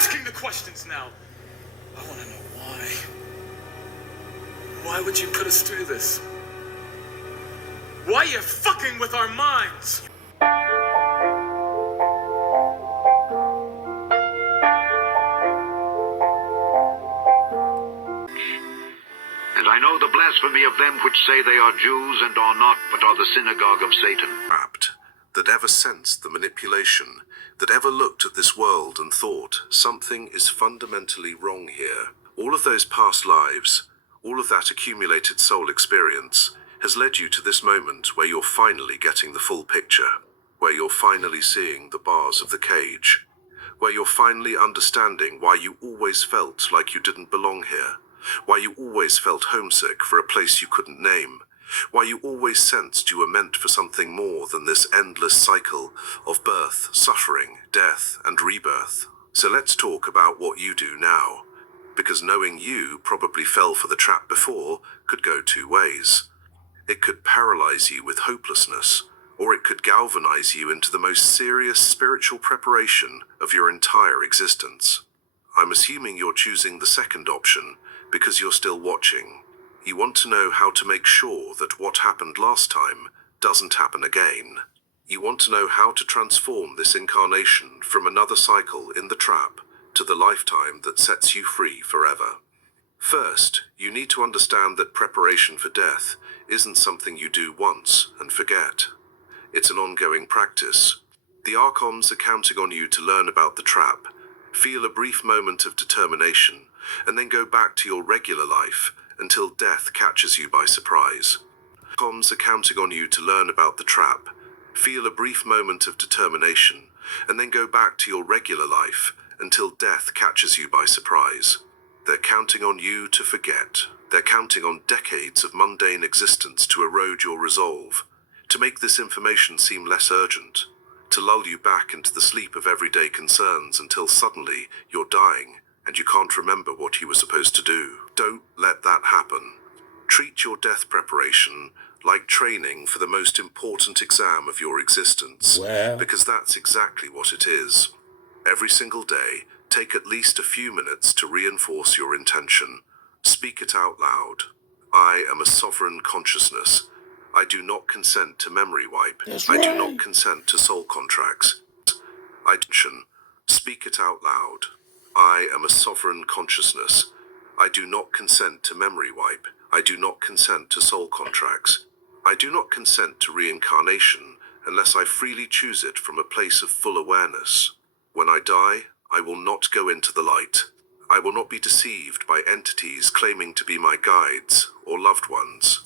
asking the questions now. I want to know why. Why would you put us through this? Why you fucking with our minds? And I know the blasphemy of them which say they are Jews and are not, but are the synagogue of Satan. Trapped, that ever sensed the manipulation, that ever looked at this world and thought, something is fundamentally wrong here. All of those past lives, all of that accumulated soul experience, has led you to this moment where you're finally getting the full picture, where you're finally seeing the bars of the cage, where you're finally understanding why you always felt like you didn't belong here, why you always felt homesick for a place you couldn't name, why you always sensed you were meant for something more than this endless cycle of birth, suffering, death, and rebirth. So let's talk about what you do now, because knowing you probably fell for the trap before could go two ways. It could paralyze you with hopelessness, or it could galvanize you into the most serious spiritual preparation of your entire existence. I'm assuming you're choosing the second option because you're still watching. You want to know how to make sure that what happened last time doesn't happen again. You want to know how to transform this incarnation from another cycle in the trap to the lifetime that sets you free forever. First, you need to understand that preparation for death isn't something you do once and forget. It's an ongoing practice. The Archons are counting on you to learn about the trap, feel a brief moment of determination, and then go back to your regular life until death catches you by surprise. Archons are counting on you to learn about the trap, feel a brief moment of determination, and then go back to your regular life until death catches you by surprise. They're counting on you to forget. They're counting on decades of mundane existence to erode your resolve, to make this information seem less urgent, to lull you back into the sleep of everyday concerns until suddenly you're dying and you can't remember what you were supposed to do. Don't let that happen. Treat your death preparation like training for the most important exam of your existence, because that's exactly what it is. Every single day, take at least a few minutes to reinforce your intention. Speak it out loud. I am a sovereign consciousness. I do not consent to memory wipe. I do not consent to soul contracts. Speak it out loud. I am a sovereign consciousness. I do not consent to memory wipe. I do not consent to soul contracts. I do not consent to reincarnation unless I freely choose it from a place of full awareness. When I die, I will not go into the light. I will not be deceived by entities claiming to be my guides or loved ones.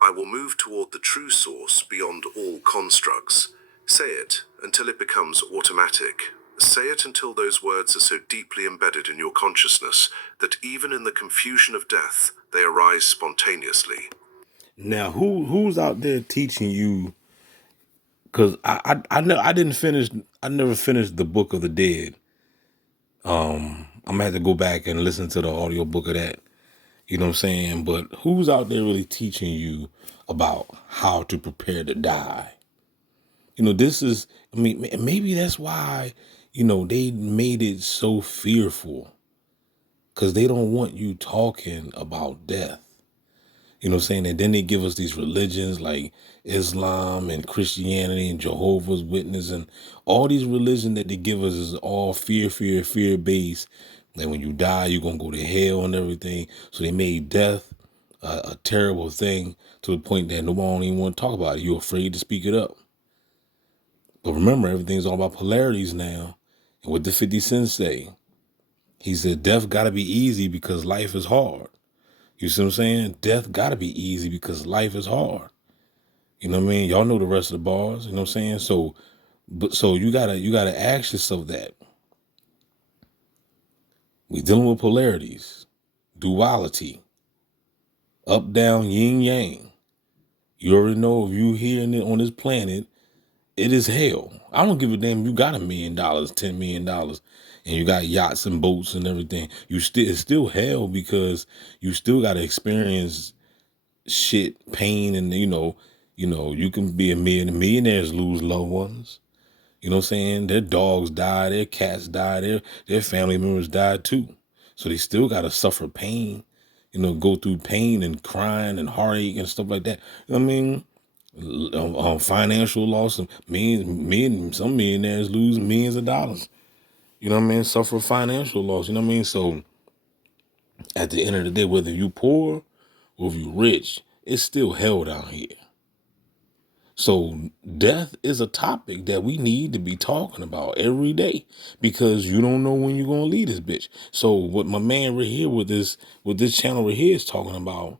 I will move toward the true source beyond all constructs. Say it until it becomes automatic. Say it until those words are so deeply embedded in your consciousness that even in the confusion of death, they arise spontaneously. Now, who's out there teaching you? Because I never finished the Book of the Dead. I'm gonna have to go back and listen to the audio book of that. You know what I'm saying? But who's out there really teaching you about how to prepare to die? You know, maybe that's why, they made it so fearful, because they don't want you talking about death. You know what I'm saying? And then they give us these religions like Islam and Christianity and Jehovah's Witness, and all these religions that they give us is all fear based. And when you die, you're going to go to hell and everything. So they made death a terrible thing to the point that nobody don't even want to talk about it. You're afraid to speak it up. But remember, everything's all about polarities now. And what did 50 Cent say? He said, death got to be easy because life is hard. You see what I'm saying? Death got to be easy because life is hard. You know what I mean? Y'all know the rest of the bars. You know what I'm saying? So you gotta ask yourself that. We dealing with polarities, duality, up, down, yin, yang. You already know if you here on this planet, it is hell. I don't give a damn if you got $1 million, $10 million, and you got yachts and boats and everything. It's still hell, because you still got to experience shit, pain, and you can be millionaires lose loved ones. You know what I'm saying? Their dogs die, their cats die, their family members died too. So they still gotta suffer pain, go through pain and crying and heartache and stuff like that. You know what I mean? Financial loss. Some millionaires lose millions of dollars. You know what I mean? Suffer financial loss. You know what I mean? So at the end of the day, whether you poor or if you rich, it's still hell down here. So death is a topic that we need to be talking about every day because you don't know when you're gonna leave this bitch. So what my man right here with this channel right here is talking about,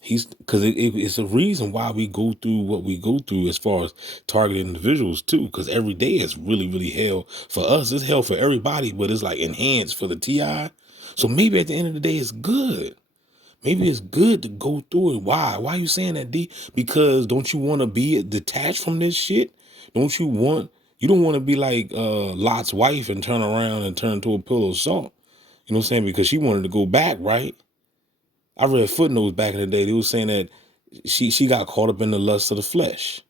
because it's a reason why we go through what we go through as far as targeted individuals too. Because every day is really, really hell for us. It's hell for everybody, but it's like enhanced for the TI. So maybe at the end of the day, it's good. Maybe it's good to go through it. Why? Why are you saying that, D? Because don't you want to be detached from this shit? You don't want to be like Lot's wife and turn around and turn to a pillow of salt. You know what I'm saying? Because she wanted to go back, right? I read footnotes back in the day. They were saying that she got caught up in the lust of the flesh.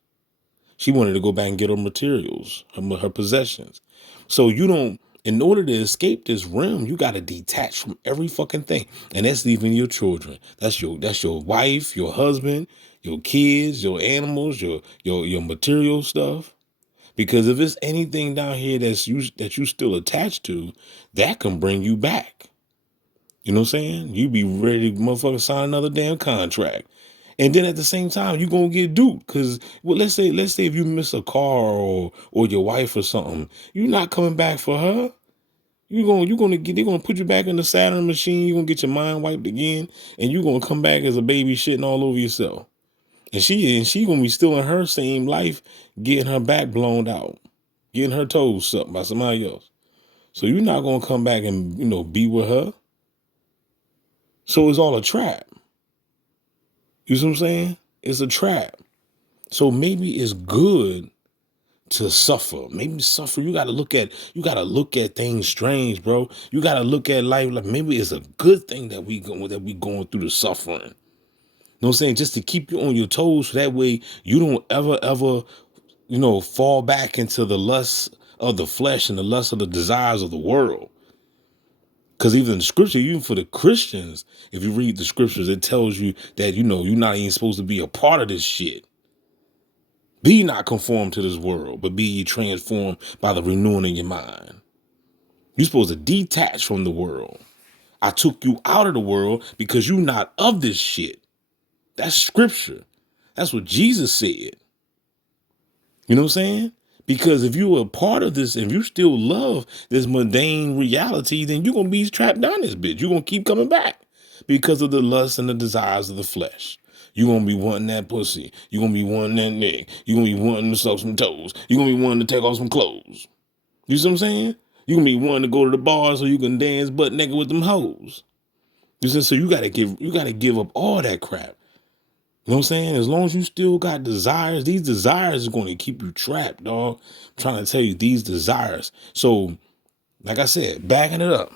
She wanted to go back and get her materials, her possessions. So in order to escape this realm, you got to detach from every fucking thing. And that's even your children. That's your wife, your husband, your kids, your animals, your material stuff. Because if it's anything down here that you still attached to, that can bring you back. You know what I'm saying? You be ready to motherfucker sign another damn contract. And then at the same time, you gonna get duped. Cause let's say if you miss a car or your wife or something, you're not coming back for her. They're gonna put you back in the Saturn machine, you're gonna get your mind wiped again, and you're gonna come back as a baby shitting all over yourself. And she gonna be still in her same life, getting her back blown out, getting her toes sucked by somebody else. So you're not gonna come back and be with her. So it's all a trap. You see what I'm saying? It's a trap. So maybe it's good to suffer. Maybe suffer. You gotta look at things strange, bro. You gotta look at life like maybe it's a good thing that we going through the suffering. You know what I'm saying? Just to keep you on your toes, so that way you don't ever, fall back into the lust of the flesh and the lust of the desires of the world. Because even the scripture, even for the Christians, if you read the scriptures, it tells you that, you're not even supposed to be a part of this shit. Be not conformed to this world, but be ye transformed by the renewing of your mind. You're supposed to detach from the world. I took you out of the world because you're not of this shit. That's scripture. That's what Jesus said. You know what I'm saying? Because if you were a part of this and you still love this mundane reality, then you're going to be trapped down this bitch. You're going to keep coming back because of the lust and the desires of the flesh. You're going to be wanting that pussy. You're going to be wanting that neck. You're going to be wanting to suck some toes. You're going to be wanting to take off some clothes. You see what I'm saying? You're going to be wanting to go to the bar so you can dance butt naked with them hoes. You see? So you got to give up all that crap. You know what I'm saying? As long as you still got desires, these desires are going to keep you trapped, dog. I'm trying to tell you, these desires. So, like I said, backing it up.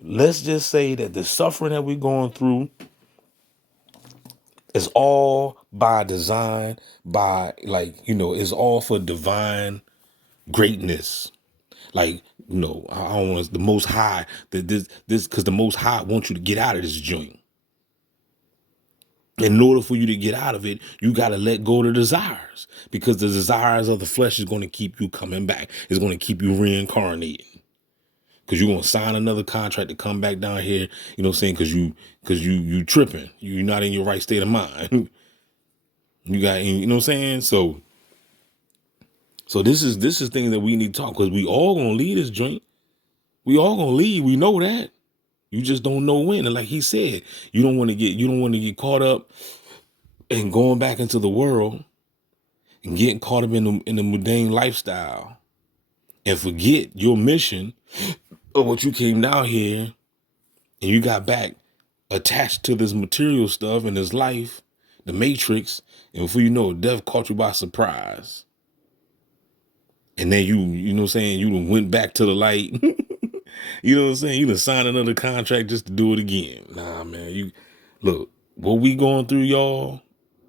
Let's just say that the suffering that we're going through is all by design, it's all for divine greatness. I don't want the Most High, this because the Most High wants you to get out of this joint. In order for you to get out of it, you got to let go of the desires, because the desires of the flesh is going to keep you coming back. It's going to keep you reincarnating, because you're going to sign another contract to come back down here. You know what I'm saying? Because you tripping. You're not in your right state of mind. You know what I'm saying? So this is things that we need to talk, because we all going to leave this joint. We all going to leave. We know that. You just don't know when. And like he said, you don't want to get caught up and going back into the world and getting caught up in the mundane lifestyle and forget your mission of what you came down here and you got back attached to this material stuff and this life, the matrix, and before you know it, death caught you by surprise. And then you know what I'm saying, you done went back to the light. You know what I'm saying? You done signed another contract just to do it again. Nah, man, look, what we going through, y'all,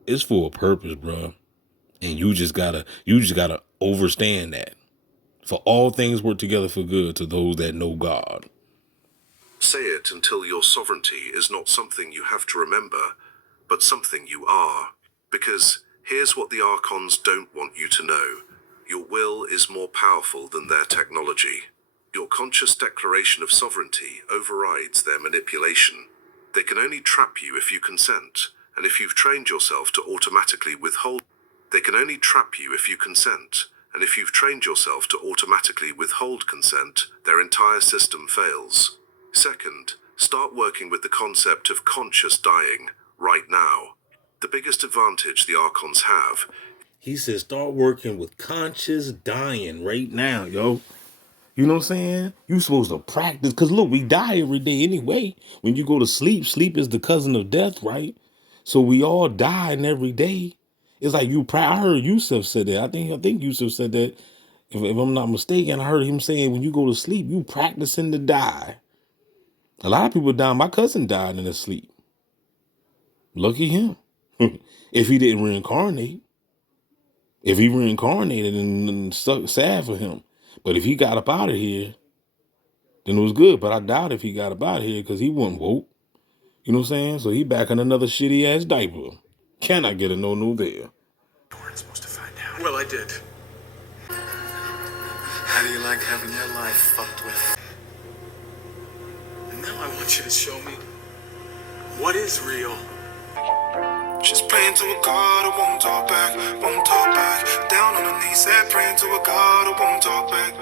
it's for a purpose, bro. And you just gotta understand that. For all things work together for good to those that know God. Say it until your sovereignty is not something you have to remember, but something you are. Because here's what the Archons don't want you to know. Your will is more powerful than their technology. Your conscious declaration of sovereignty overrides their manipulation. They can only trap you if you consent, and if you've trained yourself to automatically withhold. They can only trap you if you consent, and if you've trained yourself to automatically withhold consent, their entire system fails. Second, start working with the concept of conscious dying right now. The biggest advantage the Archons have. He says start working with conscious dying right now, yo. You know what I'm saying? You supposed to practice, because look, we die every day anyway. When you go to sleep, sleep is the cousin of death, right? So we all dying every day. It's like I heard Yusuf said that. I think Yusuf said that. If I'm not mistaken, I heard him saying when you go to sleep, you practicing to die. A lot of people die. My cousin died in his sleep. Lucky him. If he didn't reincarnate. If he reincarnated, then sad for him. But if he got up out of here, then it was good. But I doubt if he got up out of here because he wasn't woke. You know what I'm saying? So he back in another shitty ass diaper. Can I get a no there? You weren't supposed to find out. Well, I did. How do you like having your life fucked with? And now I want you to show me what is real. She's praying to a God who won't talk back, won't talk back. Down on her knees, said praying to a God who won't talk back.